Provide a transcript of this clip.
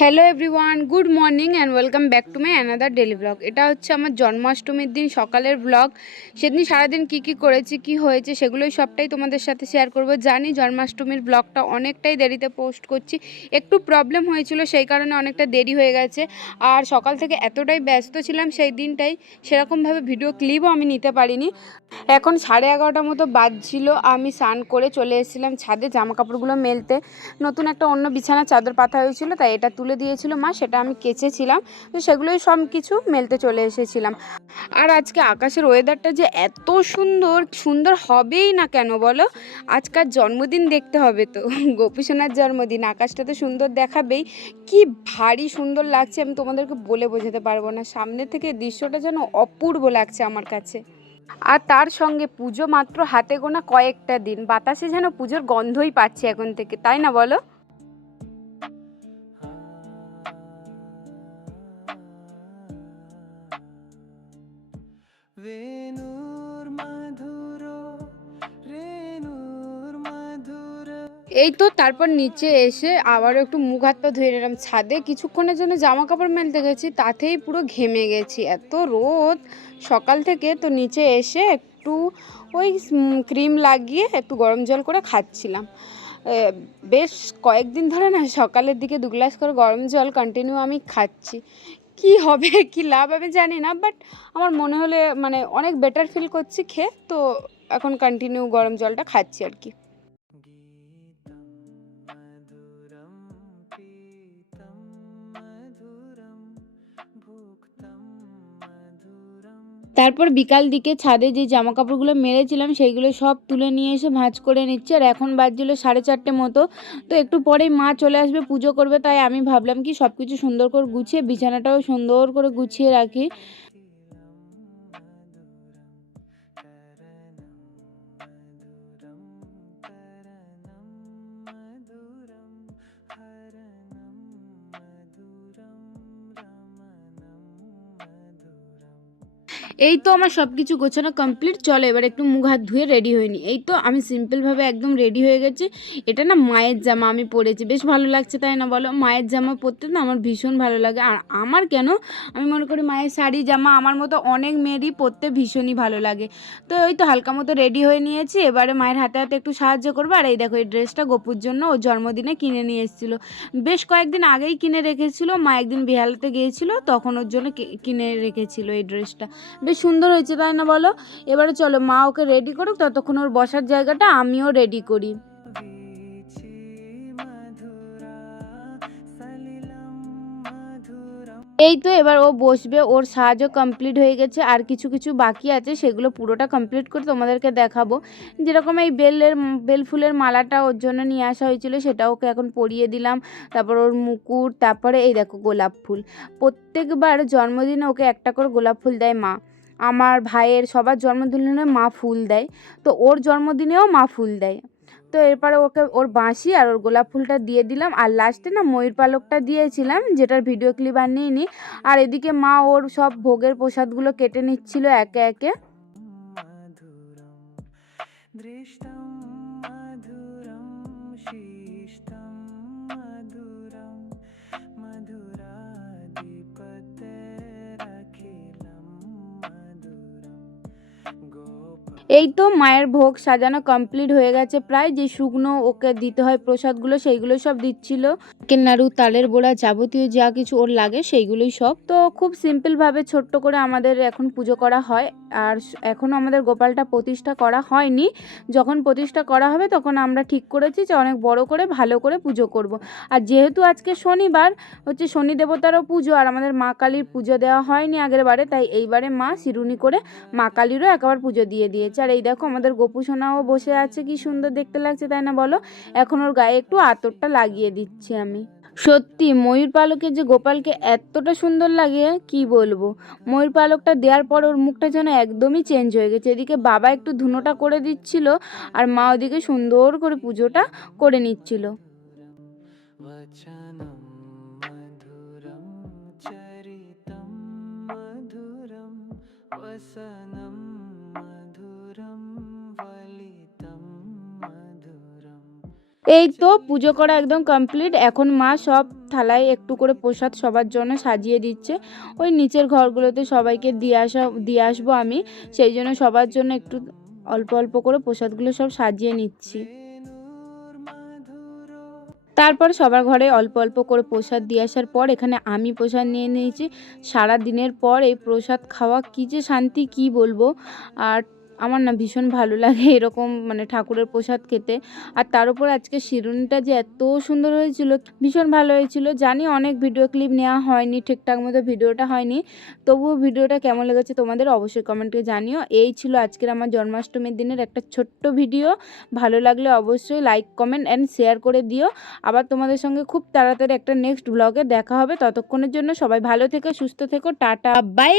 Hello everyone, good morning and welcome back to my another daily blog. এটা হচ্ছে আমার জন্মাষ্টমীর দিন সকালের ব্লগ। সেদিন সারাদিন কী করেছি, কি হয়েছে সেগুলোই সবটাই তোমাদের সাথে শেয়ার করব। জানি জন্মাষ্টমীর ব্লগটা অনেকটাই দেরিতে পোস্ট করছি, একটু প্রবলেম হয়েছিল, সেই কারণে অনেকটা দেরি হয়ে গেছে। আর সকাল থেকে এতটাই ব্যস্ত ছিলাম সেই দিনটাই, সেরকমভাবে ভিডিও ক্লিপও আমি নিতে পারিনি। এখন 11:30 মতো বাজছিল, আমি স্নান করে চলে এসেছিলাম ছাদে জামা কাপড়গুলো মেলতে। নতুন একটা অন্য বিছানা চাদর পাতা হয়েছিল, তাই এটা তুলে দিয়েছিল মা, সেটা আমি কেচেছিলাম। তো সেগুলোই সব কিছু মেলতে চলে এসেছিলাম। আর আজকে আকাশের ওয়েদারটা যে এত সুন্দর সুন্দর হবেই না কেন বলো, আজকাল জন্মদিন দেখতে হবে তো, গোপীসোনার জন্মদিন, আকাশটা তো সুন্দর দেখাবেই। কি ভারী সুন্দর লাগছে, আমি তোমাদেরকে বলে বোঝাতে পারবো না। সামনে থেকে দৃশ্যটা যেন অপূর্ব লাগছে আমার কাছে। আর তার সঙ্গে পুজো মাত্র হাতে গোনা কয়েকটা দিন, বাতাসে যেন পুজোর গন্ধই পাচ্ছি এখন থেকে, তাই না বলো? এই তো তারপর নিচে এসে আবারও একটু মুখ হাত পা ধুয়ে নিলাম। ছাদে কিছুক্ষণের জন্য জামা কাপড় মেলতে গেছি, তাতেই পুরো ঘেমে গেছি, এত রোদ সকাল থেকে। তো নিচে এসে একটু ওই ক্রিম লাগিয়ে একটু গরম জল করে খাচ্ছিলাম। বেশ কয়েকদিন ধরে না সকালের দিকে 2 গ্লাস করে গরম জল কন্টিনিউ আমি খাচ্ছি। কি হবে কি লাভ আমি জানি না, বাট আমার মনে হলে মানে অনেক বেটার ফিল করছি খেয়ে, তো এখন কন্টিনিউ গরম জলটা খাচ্ছি আর কি। তারপর বিকাল দিকে ছাদে যে জামা কাপড়গুলো মেলেছিলাম সেইগুলো সব তুলে নিয়ে এসে ভাঁজ করে নিচ্ছে। আর এখন বাজছিল 4:30 মতো। তো একটু পরেই মা চলে আসবে, পুজো করবে, তাই আমি ভাবলাম কি সব কিছু সুন্দর করে গুছিয়ে বিছানাটাও সুন্দর করে গুছিয়ে রাখি। এই তো আমার সব কিছু গোছানো কমপ্লিট। চলো এবার একটু মুখ হাত ধুয়ে রেডি হয়নি। এই তো আমি সিম্পলভাবে একদম রেডি হয়ে গেছি। এটা না মায়ের জামা আমি পরেছি, বেশ ভালো লাগছে তাই না বলো? মায়ের জামা পরতে না আমার ভীষণ ভালো লাগে। আর আমার কেন, আমি মনে করি মায়ের শাড়ি জামা আমার মতো অনেক মেয়েরই পরতে ভীষণই ভালো লাগে। তো ওই তো হালকা মতো রেডি হয়ে নিয়েছি, এবারে মায়ের হাতে হাতে একটু সাহায্য করবো। আর এই দেখো এই ড্রেসটা গপুর জন্য ওর জন্মদিনে কিনে নিয়ে এসেছিলো, বেশ কয়েকদিন আগেই কিনে রেখেছিল মা, একদিন বেহালাতে গিয়েছিল তখন ওর জন্য কিনে রেখেছিল এই ড্রেসটা। বেশ সুন্দর হয়েছে তাই না বলো? এবারে চলো মা ওকে রেডি করুক, ততক্ষণ ওর বসার জায়গাটা আমিও রেডি করি। এই তো এবার ও বসবে, ওর সাহায্য কমপ্লিট হয়ে গেছে, আর কিছু কিছু বাকি আছে, সেগুলো পুরোটা কমপ্লিট করে তোমাদেরকে দেখাবো। যেরকম এই বেল ফুলের মালাটা ওর জন্য নিয়ে আসা হয়েছিল, সেটা ওকে এখন পরিয়ে দিলাম। তারপর ওর মুকুট, তারপরে এই দেখো গোলাপ ফুল। প্রত্যেকবার জন্মদিনে ওকে একটা করে গোলাপ ফুল দেয় মা। আমার ভাইয়ের সবার জন্মদিনে মা ফুল দেয়, তো ওর জন্মদিনেও মা ফুল দেয়। তো এরপরে ওকে ওর বাঁশি আর ওর গোলাপ ফুলটা দিয়ে দিলাম, আর লাস্টে না ময়ূর পালকটা দিয়েছিলাম, যেটার ভিডিও ক্লিপ আর নিইনি। আর এদিকে মা ওর সব ভোগের প্রসাদগুলো কেটে নিচ্ছিল একে একে। এই তো মায়ের ভোগ সাজানো কমপ্লিট হয়ে গেছে প্রায়। যে শুকনো ওকে দিতে হয় প্রসাদগুলো সেইগুলোই সব দিচ্ছিল, নাড়ু, তালের বড়া, যাবতীয় যা কিছু ওর লাগে সেইগুলোই সব। তো খুব সিম্পলভাবে ছোট্ট করে আমাদের এখন পুজো করা হয়। আর এখনও আমাদের গোপালটা প্রতিষ্ঠা করা হয়নি, যখন প্রতিষ্ঠা করা হবে তখন আমরা ঠিক করেছি যে অনেক বড় করে ভালো করে পুজো করব। আর যেহেতু আজকে শনিবার, হচ্ছে শনি দেবতারও পুজো, আর আমাদের মা কালীর পুজো দেওয়া হয়নি আগের বারে, তাই এইবারে মা শিরুনি করে মা কালীরও একবার পুজো দিয়ে দিয়েছে। আর এই দেখো আমাদের গোপু সোনাও বসে আছে, কি সুন্দর দেখতে লাগছে তাই না বলো? এখন ওর গায়ে একটু আতরটা লাগিয়ে দিচ্ছি আমি। সত্যি ময়ূর পালকের যে গোপালকে এতটা সুন্দর লাগে কি বলবো। ময়ূর পালকটা দেওয়ার পর ওর মুখটা যেন একদমই চেঞ্জ হয়ে গেছে। এদিকে বাবা একটু ধুনোটা করে দিচ্ছিল, আর মা ওদিকে সুন্দর করে পুজোটা করে নিচ্ছিল। এই তো পুজো করা একদম কমপ্লিট। এখন মা সব থালায় একটু করে প্রসাদ সবার জন্য সাজিয়ে দিচ্ছে। ওই নিচের ঘরগুলোতে সবাইকে দিয়ে আসবো আমি, সেই জন্য সবার জন্য একটু অল্প অল্প করে প্রসাদগুলো সব সাজিয়ে নিচ্ছি। তারপর সবার ঘরে অল্প অল্প করে প্রসাদ দিয়ে আসার পর এখানে আমি প্রসাদ নিয়ে নিয়েছি। সারা দিনের পর এই প্রসাদ খাওয়া কী যে শান্তি, কি বলবো। আর আমার না ভীষণ ভালো লাগে এরকম মানে ঠাকুরের প্রসাদ খেতে। আর তার উপর আজকে শিরুনিটা যে এত সুন্দর হয়েছিল, ভীষণ ভালো হয়েছিল। জানি অনেক ভিডিও ক্লিপ নেওয়া হয়নি, ঠিকঠাক মতো ভিডিওটা হয়নি, তবুও ভিডিওটা কেমন লেগেছে তোমাদের অবশ্যই কমেন্টে জানিও। এই ছিল আজকের আমার জন্মাষ্টমীর দিনের একটা ছোট্ট ভিডিও। ভালো লাগলে অবশ্যই লাইক, কমেন্ট অ্যান্ড শেয়ার করে দিও। আবার তোমাদের সঙ্গে খুব তাড়াতাড়ি একটা নেক্সট ব্লগে দেখা হবে। ততক্ষণের জন্য সবাই ভালো থেকো, সুস্থ থেকো, টাটা, বাই।